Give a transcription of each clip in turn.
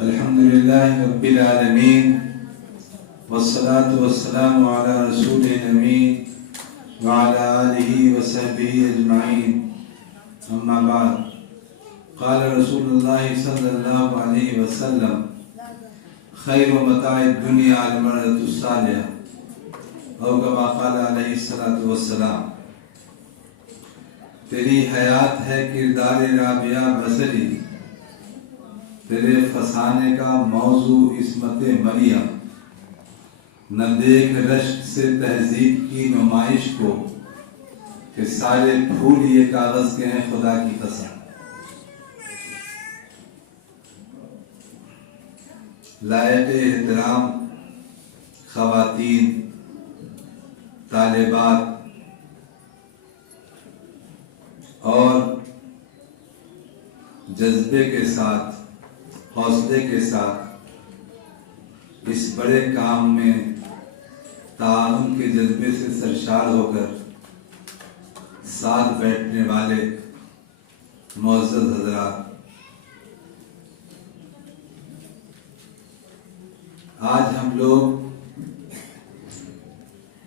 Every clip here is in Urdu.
الحمدللہ رب العالمین والصلاة والسلام علی رسول الامین وعلی آلہ وصحبہ اجمعین اما بعد قال رسول اللہ صلی اللہ علیہ وسلم خیر متاع الدنیا المرأة الصالحہ او کما قال علیہ الصلاۃ والسلام. تیری حیات ہے کردار رابعہ بصری، تیرے فسانے کا موضوع عصمت مریم، نہ دیکھ رشک سے تہذیب کی نمائش کو کہ سارے پھول یہ کاغذ کے ہیں خدا کی قسم. لائق احترام خواتین، طالبات اور جذبے کے ساتھ، حوصلے کے ساتھ اس بڑے کام میں تعاون کے جذبے سے سرشار ہو کر ساتھ بیٹھنے والے معزز حضرات، آج ہم لوگ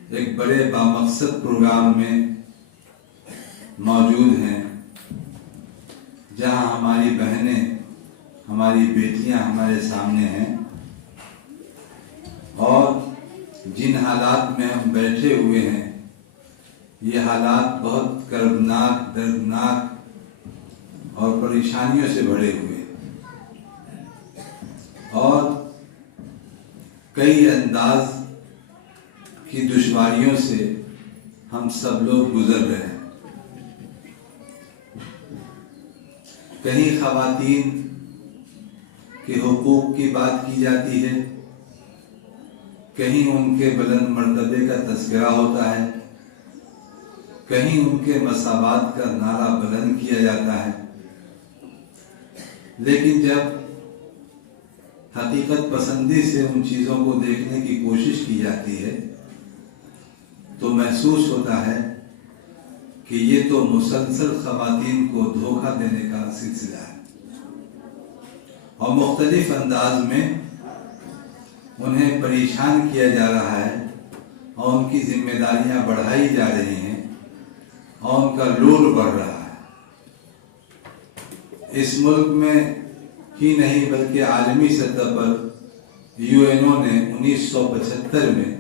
ایک بڑے بامقصد پروگرام میں موجود ہیں جہاں ہماری بہنیں، ہماری بیٹیاں ہمارے سامنے ہیں اور جن حالات میں ہم بیٹھے ہوئے ہیں یہ حالات بہت کربناک، دردناک اور پریشانیوں سے بھرے ہوئے ہیں اور کئی انداز کی دشواریوں سے ہم سب لوگ گزر رہے ہیں. کہیں خواتین کے حقوق کی بات کی جاتی ہے، کہیں ان کے بلند مرتبے کا تذکرہ ہوتا ہے، کہیں ان کے مساوات کا نعرہ بلند کیا جاتا ہے، لیکن جب حقیقت پسندی سے ان چیزوں کو دیکھنے کی کوشش کی جاتی ہے تو محسوس ہوتا ہے کہ یہ تو مسلسل خواتین کو دھوکہ دینے کا سلسلہ ہے اور مختلف انداز میں انہیں پریشان کیا جا رہا ہے اور ان کی ذمہ داریاں بڑھائی جا رہی ہیں اور ان کا لوڈ بڑھ رہا ہے. اس ملک میں ہی نہیں بلکہ عالمی سطح پر UN نے 1975 میں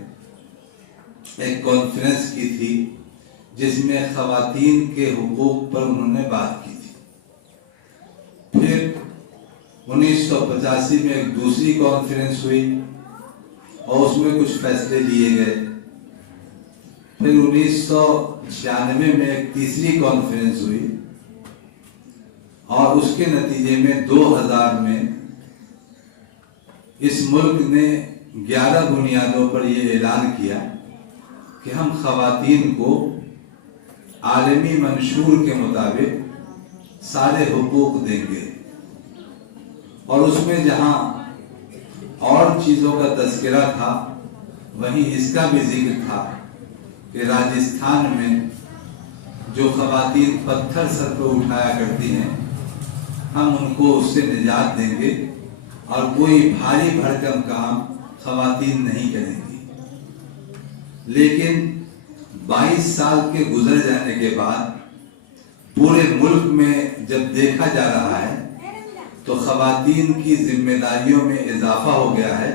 ایک کانفرنس کی تھی جس میں خواتین کے حقوق پر انہوں نے بات کی تھی. پھر 1985 میں ایک دوسری کانفرنس ہوئی اور اس میں کچھ فیصلے لیے گئے. پھر 1996 میں ایک تیسری کانفرنس ہوئی اور اس کے نتیجے میں 2000 میں اس ملک نے 11 بنیادوں پر یہ اعلان کیا کہ ہم خواتین کو عالمی منشور کے مطابق سارے حقوق دیں گے. اور اس میں جہاں اور چیزوں کا تذکرہ تھا وہیں اس کا بھی ذکر تھا کہ راجستھان میں جو خواتین پتھر سر پہ اٹھایا کرتی ہیں ہم ان کو اس سے نجات دیں گے اور کوئی بھاری بھرکم کام خواتین نہیں کریں گی. لیکن 22 سال کے گزر جانے کے بعد پورے ملک میں جب دیکھا جا رہا ہے تو خواتین کی ذمہ داریوں میں اضافہ ہو گیا ہے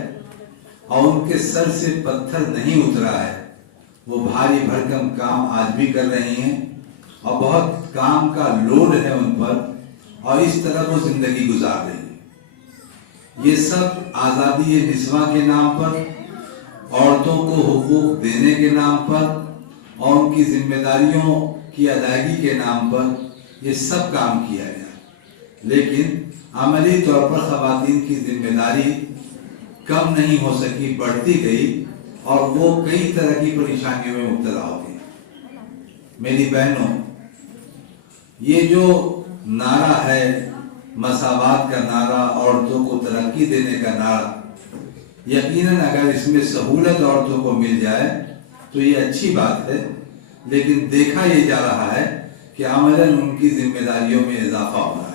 اور ان کے سر سے پتھر نہیں اترا ہے. وہ بھاری بھرکم کام آج بھی کر رہی ہیں اور بہت کام کا لوڈ ہے ان پر اور اس طرح وہ زندگی گزار رہی ہے. یہ سب آزادی نسواں کے نام پر، عورتوں کو حقوق دینے کے نام پر اور ان کی ذمہ داریوں کی ادائیگی کے نام پر یہ سب کام کیا گیا. لیکن عملی طور پر خواتین کی ذمہ داری کم نہیں ہو سکی، بڑھتی گئی اور وہ کئی طرح کی پریشانیوں میں مبتلا ہو گئی. میری بہنوں، یہ جو نعرہ ہے مساوات کا نعرہ، عورتوں کو ترقی دینے کا نعرہ، یقیناً اگر اس میں سہولت عورتوں کو مل جائے تو یہ اچھی بات ہے، لیکن دیکھا یہ جا رہا ہے کہ عملاً ان کی ذمہ داریوں میں اضافہ ہو رہا ہے.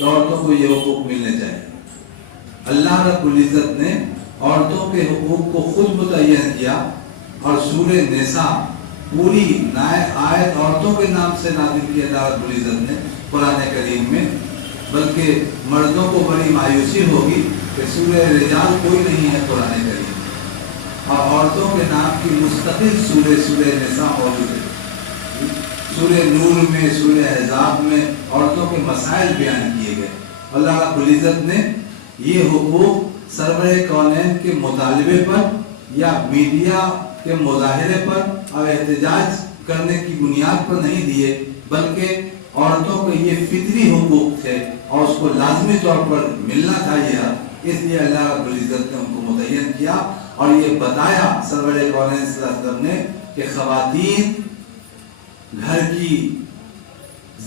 کہ عورتوں کو یہ حقوق ملنے چاہیے. اللہ رب العزت نے عورتوں کے حقوق کو خود متعین کیا اور سورہ نساء پوری آیت عورتوں کے نام سے نازل کی اللہ رب العزت نے قرآن کریم میں. بلکہ مردوں کو بڑی مایوسی ہوگی کہ سورہ رجال کوئی نہیں ہے قرآن کریم اور عورتوں کے نام کی مستقل سورہ نساء موجود ہے. سورہ نور میں، سورہ احزاب میں عورتوں کے مسائل بیان کیے گئے. اللہ رب العزت نے یہ حقوق سرور کونین کے مطالبے پر یا میڈیا کے مظاہرے پر اور احتجاج کرنے کی بنیاد پر نہیں دیے، بلکہ عورتوں کو یہ فطری حقوق تھے اور اس کو لازمی طور پر ملنا تھا. اس لیے اللہ رب العزت نے ان کو متعین کیا اور یہ بتایا سرور کونین صلی اللہ علیہ وسلم نے کہ خواتین گھر کی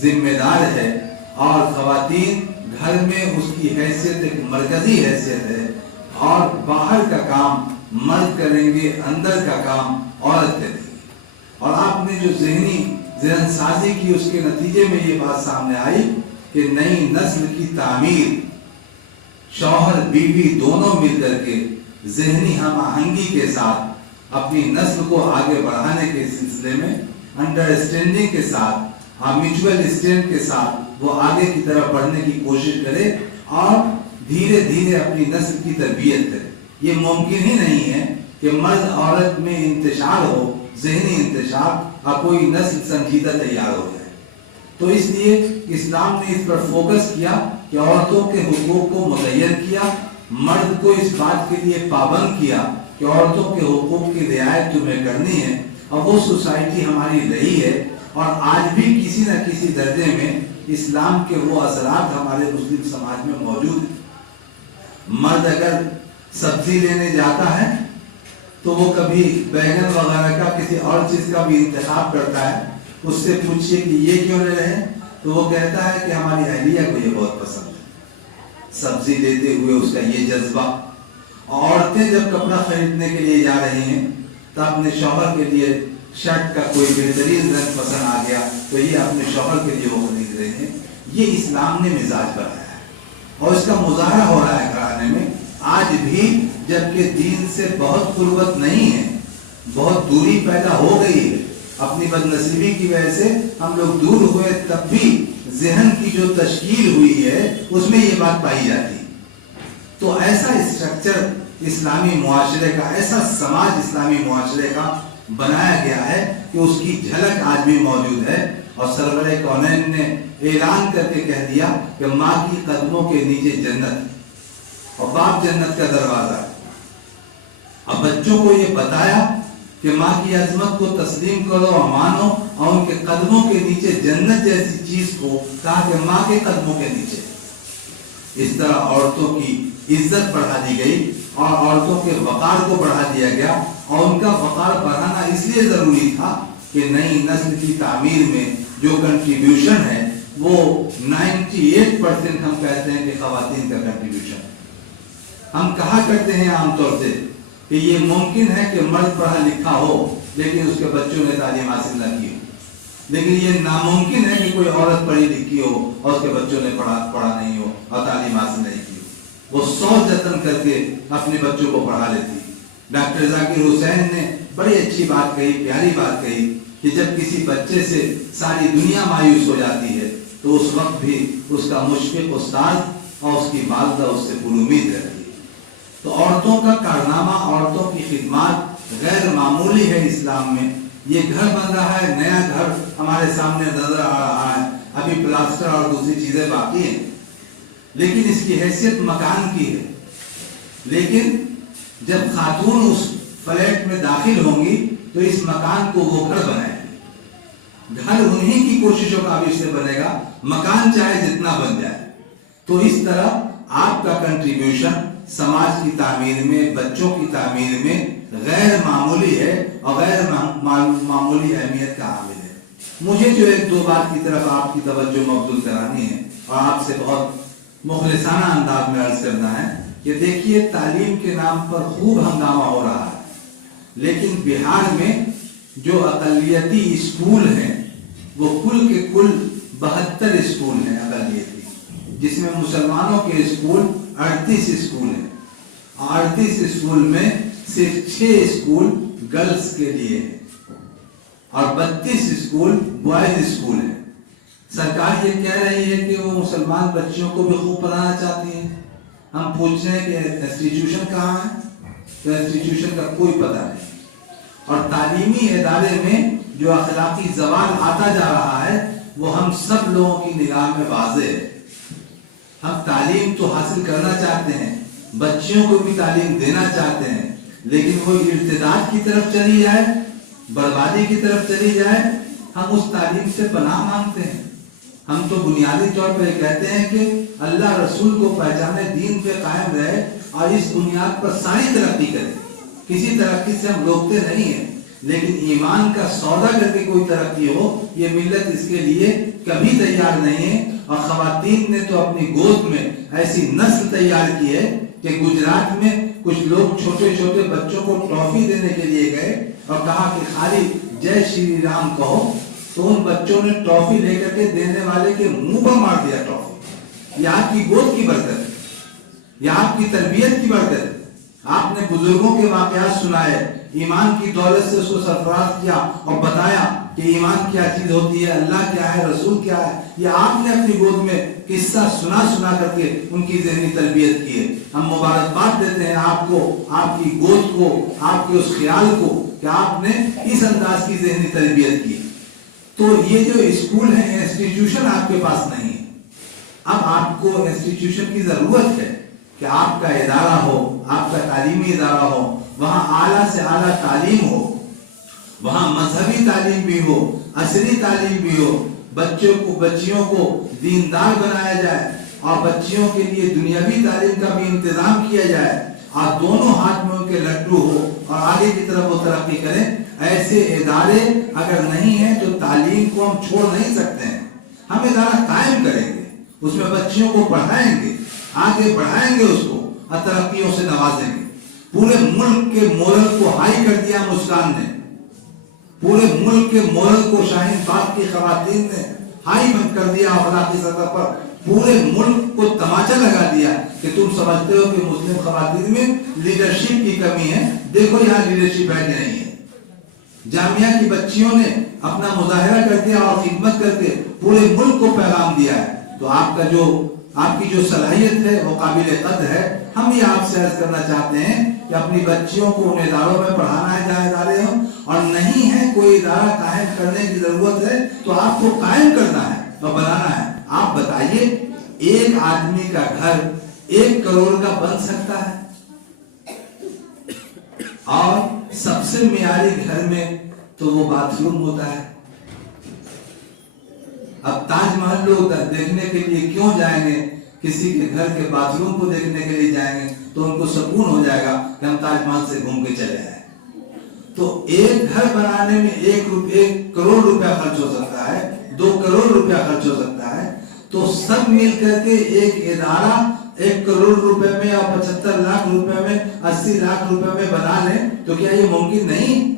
ذمہ دار ہے اور خواتین گھر میں اس کی حیثیت ایک مرکزی حیثیت ہے اور باہر کا کام مرد کریں گے، اندر کا کام عورت کرے گی. اور آپ نے جو ذہن سازی کی اس کے نتیجے میں یہ بات سامنے آئی کہ نئی نسل کی تعمیر شوہر بیوی دونوں مل کر کے ذہنی ہم آہنگی کے ساتھ اپنی نسل کو آگے بڑھانے کے سلسلے میں انڈرسٹینڈنگ کے ساتھ اور میوچول اسٹینڈ کے ساتھ وہ آگے کی طرف بڑھنے کی کوشش کرے اور دھیرے دھیرے اپنی نسل کی تربیت کرے. یہ ممکن ہی نہیں ہے کہ مرد عورت میں انتشار ہو، ذہنی انتشار، اور کوئی نسل سنجیدہ تیار ہو جائے. تو اس لیے اسلام نے اس پر فوکس کیا کہ عورتوں کے حقوق کو متعین کیا، مرد کو اس بات کے لیے پابند کیا کہ عورتوں کے حقوق کی رعایت تمہیں کرنی ہے. اور وہ سوسائٹی ہماری رہی ہے اور آج بھی کسی نہ کسی درجے میں اسلام کے وہ اثرات ہمارے مسلم سماج میں موجود ہیں. مرد اگر سبزی لینے جاتا ہے تو وہ کبھی بیگن وغیرہ کا کسی اور چیز کا بھی انتخاب کرتا ہے. اس سے پوچھئے کہ یہ کیوں لے رہے ہیں تو وہ کہتا ہے کہ ہماری اہلیہ کو یہ بہت پسند ہے. سبزی لیتے ہوئے اس کا یہ جذبہ. عورتیں جب کپڑا خریدنے کے لیے جا رہی ہیں تو اپنے شوہر کے لیے شرٹ کا کوئی بہترین رنگ پسند آ گیا تو یہ اپنے شوہر کے لیے وہ خرید رہے ہیں. یہ اسلام نے مزاج بنایا ہے اور اس کا مظاہرہ ہو رہا ہے گھرانے میں آج بھی. جبکہ دین سے بہت قربت نہیں ہے، بہت دوری پیدا ہو گئی ہے، اپنی بد نصیبی کی وجہ سے ہم لوگ دور ہوئے، تب بھی ذہن کی جو تشکیل ہوئی ہے اس میں یہ بات پائی جاتی. تو ایسا اسٹرکچر اسلامی معاشرے کا، ایسا سماج اسلامی معاشرے کا بنایا گیا ہے کہ اس کی جھلک آج بھی موجود ہے. اور سرور کونین نے اعلان کر کے کہہ دیا کہ ماں کی قدموں کے نیچے جنت اور باپ جنت کا دروازہ. اب بچوں کو یہ بتایا کہ ماں کی عظمت کو تسلیم کرو اور مانو اور ان کے قدموں کے نیچے جنت جیسی چیز کو کہا کہ ماں کے قدموں کے نیچے. اس طرح عورتوں کی عزت بڑھا دی گئی اور عورتوں کے وقار کو بڑھا دیا گیا. اور ان کا وقار بڑھانا اس لیے ضروری تھا کہ نئی نسل کی تعمیر میں جو کنٹریبیوشن ہے وہ 98% ہم کہتے ہیں کہ خواتین کا کنٹریبیوشن. ہم کہا کرتے ہیں عام طور سے کہ یہ ممکن ہے کہ مرد پڑھا لکھا ہو لیکن اس کے بچوں نے تعلیم حاصل نہ کی ہو، لیکن یہ ناممکن ہے کہ کوئی عورت پڑھی لکھی ہو اور اس کے بچوں نے پڑھا نہیں ہو اور تعلیم حاصل نہیں کی ہو. وہ 100 جتن کر کے اپنے بچوں کو پڑھا لیتی. ڈاکٹر ذاکر حسین نے بڑی اچھی بات کہی، پیاری بات کہی کہ جب کسی بچے سے ساری دنیا مایوس ہو جاتی ہے تو اس وقت بھی اس کا مشفق استاد اور اس کی والدہ اس سے پر امید رہتی ہے. تو عورتوں کا کارنامہ، عورتوں کی خدمات غیر معمولی ہے اسلام میں. یہ گھر بن رہا ہے، نیا گھر ہمارے سامنے نظر آ رہا ہے، ابھی پلاسٹر اور دوسری چیزیں باقی ہیں، لیکن اس کی حیثیت مکان کی ہے. لیکن جب خاتون اس فلیٹ میں داخل ہوں گی تو اس مکان کو وہ گھر بنائے گی. گھر انہی کی کوششوں کا بھی سے بنے گا، مکان چاہے جتنا بن جائے. تو اس طرح آپ کا کنٹریبیوشن سماج کی تعمیر میں، بچوں کی تعمیر میں غیر معمولی ہے اور غیر معمولی اہمیت کا حامل ہے. مجھے جو ایک دو بات کی طرف آپ کی توجہ مبذول کرانی ہے اور آپ سے بہت مخلصانہ انداز میں عرض کرنا ہے کہ دیکھیے تعلیم کے نام پر خوب ہنگامہ ہو رہا ہے، لیکن بہار میں جو اقلیتی اسکول ہیں وہ کل کے کل 72 اسکول ہیں اقلیتی، جس میں مسلمانوں کے اسکول 38 اسکول ہیں. 38 اسکول میں صرف 6 اسکول گرلز کے لیے ہیں اور 32 اسکول بوائز اسکول ہیں. سرکار یہ کہہ رہی ہے کہ وہ مسلمان بچیوں کو بھی خوب پڑھانا چاہتی ہیں. ہم پوچھ رہے ہیں کہ انسٹیٹیوشن کہاں ہے؟ تو انسٹیٹیوشن کا کوئی پتہ نہیں. اور تعلیمی ادارے میں جو اخلاقی زوال آتا جا رہا ہے وہ ہم سب لوگوں کی نگاہ میں واضح ہے. ہم تعلیم تو حاصل کرنا چاہتے ہیں, بچیوں کو بھی تعلیم دینا چاہتے ہیں, لیکن وہ ارتداد کی طرف چلی جائے, بربادی کی طرف چلی جائے, ہم اس تعلیم سے پناہ مانگتے ہیں. ہم تو بنیادی طور پر یہ کہتے ہیں کہ اللہ رسول کو پہچانے, دین پہ قائم رہے اور اس بنیاد پر ساری ترقی کرے. کسی ترقی سے ہم روکتے نہیں ہیں, لیکن ایمان کا سودا کر کے کوئی ترقی ہو یہ ملت اس کے لیے کبھی تیار نہیں ہے. اور خواتین نے تو اپنی گود میں ایسی نسل تیار کی ہے کہ گجرات میں کچھ لوگ چھوٹے چھوٹے بچوں کو ٹرافی دینے کے لیے گئے اور کہا کہ خالی جے شری رام کہو, تو ان بچوں نے ٹرافی لے کر کے دینے والے کے منہ پر مار دیا ٹرافی. یہ آپ کی گود کی برکت ہے, یہ آپ کی تربیت کی برکت ہے. آپ نے بزرگوں کے واقعات سنائے, ایمان کی دولت سے اس کو سرفراز کیا اور بتایا کہ ایمان کیا چیز ہوتی ہے, اللہ کیا ہے, رسول کیا ہے. یہ آپ نے اپنی گود میں قصہ سنا کر کے ان کی ذہنی تربیت کی ہے. ہم مبارکباد دیتے ہیں آپ کو, آپ کی گود کو, آپ کے اس خیال کو کہ آپ نے اس انداز کی ذہنی تربیت کی. تو یہ جو اسکول ہے, انسٹیٹیوشن آپ کے پاس نہیں ہے. اب آپ کو انسٹیٹیوشن کی ضرورت ہے کہ آپ کا ادارہ ہو, آپ کا تعلیمی ادارہ ہو, وہاں اعلیٰ سے اعلیٰ تعلیم ہو, وہاں مذہبی تعلیم بھی ہو, عصری تعلیم بھی ہو, بچیوں کو دیندار بنایا جائے اور بچیوں کے لیے دنیاوی تعلیم کا بھی انتظام کیا جائے اور دونوں ہاتھ میں ان کے لڈو ہو اور آگے کی طرف وہ ترقی کریں. ایسے ادارے اگر نہیں ہیں تو تعلیم کو ہم چھوڑ نہیں سکتے ہیں. ہم ادارہ قائم کریں گے, اس میں بچیوں کو پڑھائیں گے, آگے بڑھائیں گے, اس کو اور ترقیوں سے نوازیں گے. پورے ملک کے مورل کو ہائی کر دیا مسکان نے, پورے ملک کے مورل کو شاہین باغ کی خواتین نے ہائی کر دیا اخلاقی سطح پر. پورے ملک کو تماچا لگا دیا کہ تم سمجھتے ہو کہ مسلم خواتین میں لیڈرشپ کی کمی ہے, دیکھو یہاں لیڈرشپ ہے کہ نہیں ہے. جامعہ کی بچیوں نے اپنا مظاہرہ کر دیا اور خدمت کر کے پورے ملک کو پیغام دیا ہے. تو آپ کی جو صلاحیت ہے وہ قابل قدر ہے. ہم یہ آپ سے عرض کرنا چاہتے ہیں کہ اپنی بچیوں کو ان اداروں میں پڑھانا ہے جہاں ادارے ہوں, اور نہیں ہے کوئی ادارہ قائم کرنے کی ضرورت ہے تو آپ کو قائم کرنا ہے اور بنانا ہے. آپ بتائیے, ایک آدمی کا گھر 1 کروڑ کا بن سکتا ہے اور سب سے معیاری گھر میں تو وہ باتھ روم ہوتا ہے. اب تاج محل لوگ دیکھنے کے لیے کیوں جائیں گے؟ کسی کے گھر کے باتھ روم کو دیکھنے کے لیے جائیں گے تو ان کو سکون ہو جائے گا کہ ہم تاج محل سے گھوم کے چلے آئے. تو ایک گھر بنانے میں 1 کروڑ روپیہ خرچ ہو سکتا ہے, 2 کروڑ روپیہ خرچ ہو سکتا ہے. تو سب مل کر کے ایک ادارہ 1 کروڑ روپے میں یا 75 لاکھ روپے میں, 80 لاکھ روپے میں بنا لیں تو کیا یہ ممکن نہیں؟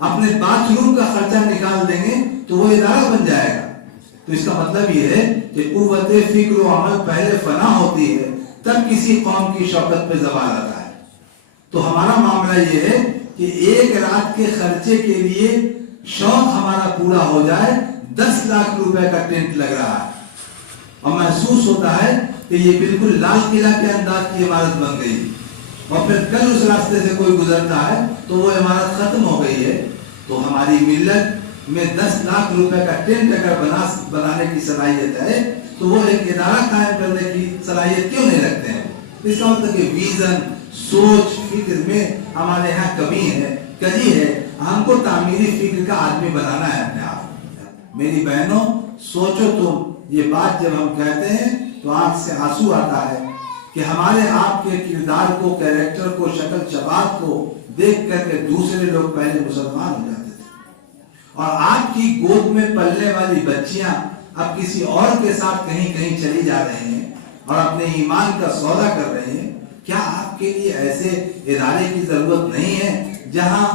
اپنے باتھ روم کا خرچہ نکال دیں گے تو وہ ادارہ بن جائے گا. تو اس کا مطلب یہ ہے کہ قوت فکر و عمل پہلے فنا ہوتی ہے تب کسی قوم کی شوکت پہ زوال آتا ہے. تو ہمارا معاملہ یہ ہے کہ ایک رات کے خرچے کے لیے شوق ہمارا پورا ہو جائے. 10 لاکھ روپے کا ٹینٹ لگ رہا ہے اور محسوس ہوتا ہے کہ یہ بالکل لال قلعہ کے انداز کی عمارت بن گئی, اور پھر کل اس راستے سے کوئی گزرتا ہے تو وہ عمارت ختم ہو گئی ہے. تو ہماری ملت میں 10 لاکھ روپے کا ٹینٹ اگر بنانے کی صلاحیت ہے تو وہ ایک ادارہ قائم کرنے کی صلاحیت کیوں نہیں رکھتے ہیں؟ اس کا مطلب کہ ویژن, سوچ, فکر میں ہمارے یہاں کمی ہے, کجی ہے. ہم کو تعمیری فکر کا آدمی بنانا ہے اپنے آپ. میری بہنوں, سوچو تو یہ بات جب ہم کہتے ہیں تو آنکھ سے آنسو آتا ہے کہ ہمارے آپ کے کردار کو, کیریکٹر کو, شکل شباب کو دیکھ کر کے دوسرے لوگ پہلے مسلمان ہو جاتے تھے, اور آپ کی گود میں پلنے والی بچیاں اب کسی اور کے ساتھ کہیں چلی جا رہے ہیں اور اپنے ایمان کا سودا کر رہے ہیں. کیا آپ کے لیے ایسے ادارے کی ضرورت نہیں ہے جہاں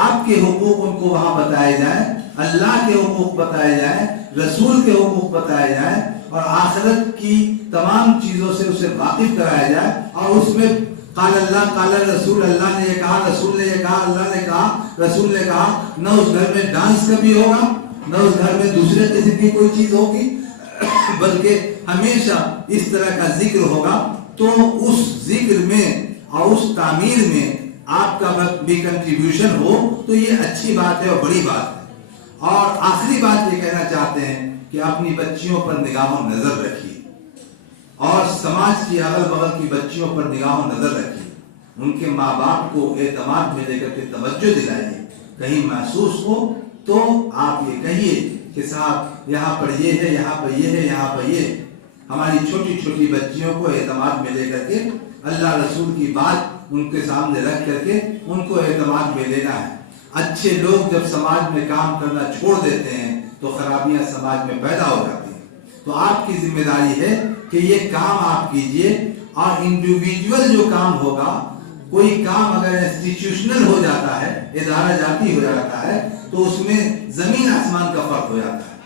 آپ کے حقوق ان کو وہاں بتائے جائیں, اللہ کے حقوق بتائے جائیں, رسول کے حقوق بتائے جائیں, اور آخرت کی تمام چیزوں سے اسے واقف کرایا جائے، اور اس میں قال اللہ قال رسول، اللہ نے یہ کہا، رسول نے یہ کہا، اللہ نے کہا، رسول نے کہا، نہ اس گھر میں ڈانس کبھی ہوگا، نہ اس گھر میں دوسرے قسم کی کوئی چیز ہوگی، بلکہ ہمیشہ اس طرح کا ذکر ہوگا۔ تو اس ذکر میں اور اس تعمیر میں آپ کا بھی کنٹریبیوشن ہو تو یہ اچھی بات ہے اور بڑی بات ہے۔ اور آخری بات یہ کہنا چاہتے ہیں کہ اپنی بچیوں پر نگاہ و نظر رکھیے، اور سماج کی اگل بغل کی بچیوں پر نگاہ و نظر رکھیے، ان کے ماں باپ کو اعتماد میں لے کر کے توجہ دلائیے، کہیں محسوس ہو تو آپ یہ کہیے کہ صاحب یہاں پر یہ ہے، یہاں پر یہ ہے، یہاں پر یہ۔ ہماری چھوٹی چھوٹی بچیوں کو اعتماد میں لے کر کے اللہ رسول کی بات ان کے سامنے رکھ کر کے ان کو اعتماد میں لینا ہے۔ اچھے لوگ جب سماج میں کام کرنا چھوڑ دیتے ہیں تو خرابیاں سماج میں پیدا ہو جاتی ہیں۔ تو آپ کی ذمہ داری ہے کہ یہ کام آپ کیجئے، اور انڈیویجول جو کام ہوگا، کوئی کام اگر انسٹیٹیوشنل ہو جاتا ہے، ادارہ جاتی ہو جاتا ہے، تو اس میں زمین آسمان کا فرق ہو جاتا ہے۔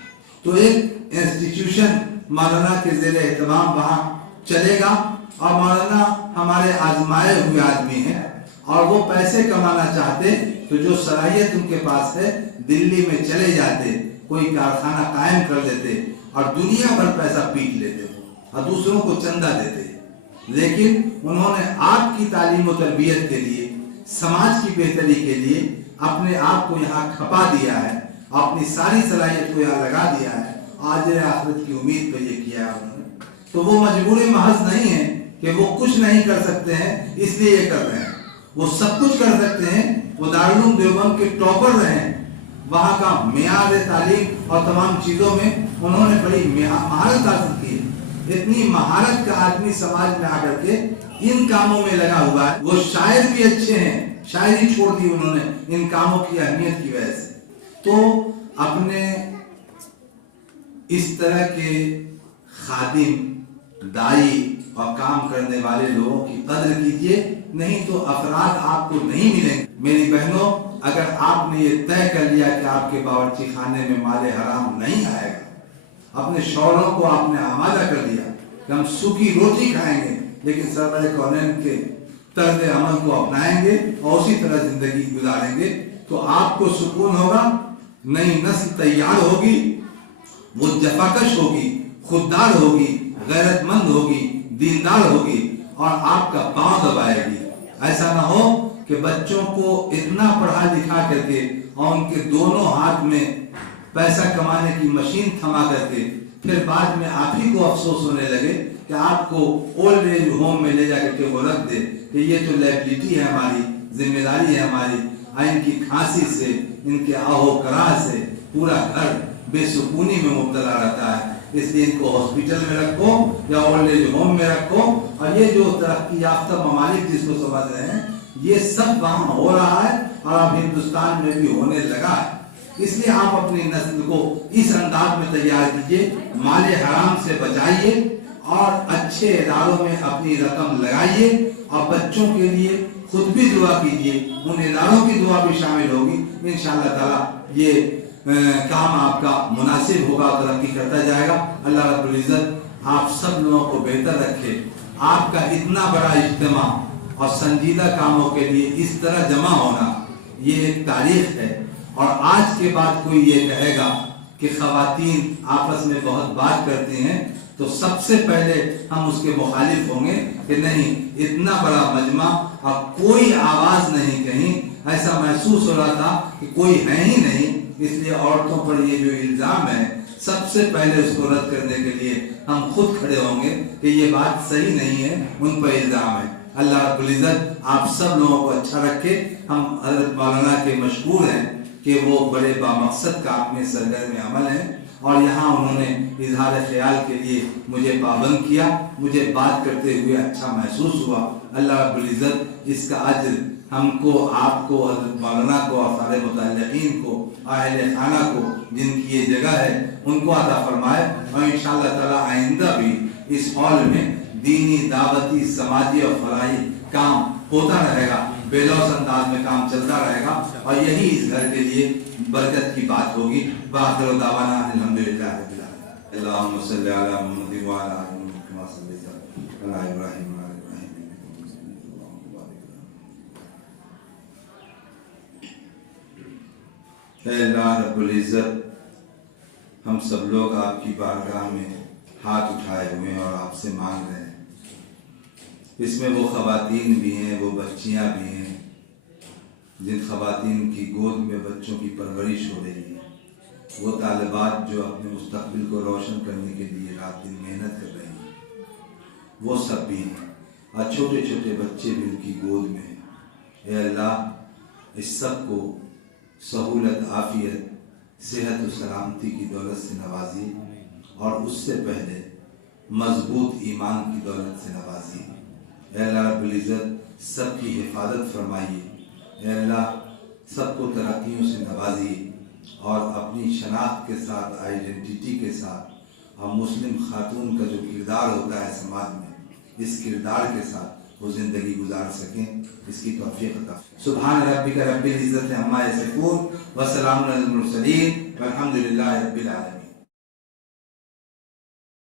تو ایک انسٹیٹیوشن مولانا کے زیر اہتمام وہاں چلے گا، اور مولانا ہمارے آزمائے ہوئے آدمی ہیں، اور وہ پیسے کمانا چاہتے تو جو صلاحیت ان کے پاس ہے دلی میں چلے جاتے، کوئی کارخانہ قائم کر لیتے اور دنیا بھر پیسہ پیٹ لیتے اور دوسروں کو چندہ دیتے۔ لیکن انہوں نے آپ کی تعلیم و تربیت کے لیے، سماج کی بہتری کے لیے اپنے آپ کو یہاں کھپا دیا ہے، اپنی ساری صلاحیت کو یہاں لگا دیا ہے، آج آخرت کی امید پہ یہ کیا ہے انہوں نے۔ تو وہ مجبور محض نہیں ہے کہ وہ کچھ نہیں کر سکتے ہیں اس لیے یہ کر رہے ہیں، وہ سب کچھ کر سکتے ہیں۔ وہ دارالعلوم دیوبند کے ٹاپر رہے ہیں، وہاں کا معیار تعلیم اور تمام چیزوں میں انہوں نے بڑی مہارت حاصل کی ہے۔ اتنی مہارت کا آدمی سماج میں آ کر کے ان کاموں میں لگا ہوا ہے۔ وہ شاعر بھی اچھے ہیں، شاعری چھوڑ دی انہوں نے ان کاموں کی اہمیت کی وجہ سے۔ تو اپنے اس طرح کے خادم، دائی اور کام کرنے والے لوگوں کی قدر کیجئے، نہیں تو افراد آپ کو نہیں ملیں گے۔ میری بہنوں، اگر آپ نے یہ طے کر لیا کہ آپ کے باورچی خانے میں مال حرام نہیں آئے گا، اپنے شوہروں کو آپ نے آمادہ کر دیا کہ ہم سوکھی روٹی کھائیں گے لیکن سرور کونین کے طرز عمل کو اپنائیں گے اور اسی طرح زندگی گزاریں گے، تو آپ کو سکون ہوگا، نئی نسل تیار ہوگی، وہ جفاکش ہوگی، خوددار ہوگی، غیرت مند ہوگی، دیندار ہوگی، اور آپ کا پاؤں دبائے گی۔ ایسا نہ ہو کہ بچوں کو اتنا پڑھا لکھا کر کے اور ان کے دونوں ہاتھ میں پیسہ کمانے کی مشین تھما کر کے پھر بعد میں آپ ہی کو افسوس ہونے لگے کہ آپ کو اولڈ ایج ہوم میں لے جا کر کے وہ رکھ دے کہ یہ تو لائبلٹی ہے ہماری، ذمہ داری ہے ہماری۔ ان کی کھانسی سے، ان کے آہو کراہ سے پورا گھر بے سکونی میں مبتلا رہتا ہے۔ اس لیے ان کو ہاسپٹل میں رکھو یا اولڈ ایج ہوم میں رکھو، اور یہ جو ترقی یافتہ ممالک جس کو سمجھ رہے ہیں یہ سب وہاں ہو رہا ہے، اور اب ہندوستان میں بھی ہونے لگا ہے۔ اس لیے آپ اپنی نسل کو اس انداز میں تیار کیجئے، مال حرام سے بچائیے، اور اچھے اداروں میں اپنی رقم لگائیے، اور بچوں کے لیے خود بھی دعا کیجئے، ان اداروں کی دعا بھی شامل ہوگی۔ انشاءاللہ تعالی یہ کام آپ کا مناسب ہوگا، ترقی کرتا جائے گا۔ اللہ رب العزت آپ سب لوگوں کو بہتر رکھے۔ آپ کا اتنا بڑا اجتماع اور سنجیدہ کاموں کے لیے اس طرح جمع ہونا یہ ایک تاریخ ہے، اور آج کے بعد کوئی یہ کہے گا کہ خواتین آپس میں بہت بات کرتی ہیں تو سب سے پہلے ہم اس کے مخالف ہوں گے کہ نہیں، اتنا بڑا مجمع اور کوئی آواز نہیں کہیں، ایسا محسوس ہو رہا تھا کہ کوئی ہے ہی نہیں۔ اس لیے عورتوں پر یہ جو الزام ہے سب سے پہلے اس کو رد کرنے کے لیے ہم خود کھڑے ہوں گے کہ یہ بات صحیح نہیں ہے، ان پر الزام ہے۔ اللہ رب العزت آپ سب لوگوں کو اچھا رکھے۔ ہم حضرت مولانا کے مشکور ہیں کہ وہ بڑے بامقصد کام میں سرگرم عمل ہیں، اور یہاں انہوں نے اظہار خیال کے لیے مجھے پابند کیا، مجھے بات کرتے ہوئے اچھا محسوس ہوا۔ اللہ رب العزت اس کا اجر ہم کو، آپ کو، حضرت مولانا کو اور سارے متعلقین کو، اہل خانہ کو، جن کی یہ جگہ ہے ان کو عطا فرمائے، اور انشاءاللہ تعالی آئندہ بھی اس ہال میں دینی، دعوتی، سماجی اور فلاحی کام ہوتا رہے گا، بے لوث انداز میں کام چلتا رہے گا، اور یہی اس گھر کے لیے برکت کی بات ہوگی۔ وآخر دعوانا الحمدللہ رب العالمین۔ اللهم صل على محمد وعلى آل محمد كما صليت على إبراهيم وعلى آل إبراهيم إنك حميد مجيد اللهم بارك لنا. اے اللہ رب العزت، ہم سب لوگ آپ کی بارگاہ میں ہاتھ اٹھائے ہوئے ہیں اور آپ سے مانگ رہے ہیں. اس میں وہ خواتین بھی ہیں، وہ بچیاں بھی ہیں جن خواتین کی گود میں بچوں کی پرورش ہو رہی ہے، وہ طالبات جو اپنے مستقبل کو روشن کرنے کے لیے رات دن محنت کر رہی ہیں، وہ سب بھی ہیں، اور چھوٹے چھوٹے بچے بھی ان کی گود میں ہیں. اے اللہ، اس سب کو سہولت، عافیت، صحت و سلامتی کی دولت سے نوازی، اور اس سے پہلے مضبوط ایمان کی دولت سے نوازی. اے اللہ رب العزت، سب کی حفاظت فرمائیے. اے اللہ، سب کو ترقیوں سے نوازیے، اور اپنی شناخت کے ساتھ، آئیڈینٹیٹی کے ساتھ، اور مسلم خاتون کا جو کردار ہوتا ہے سماج میں، اس کردار کے ساتھ وہ زندگی گزار سکیں. اس کی توفیق عطا. سبحان ربک رب العزت عما یصفون وسلام علی المرسلین والحمد للہ رب العالمین.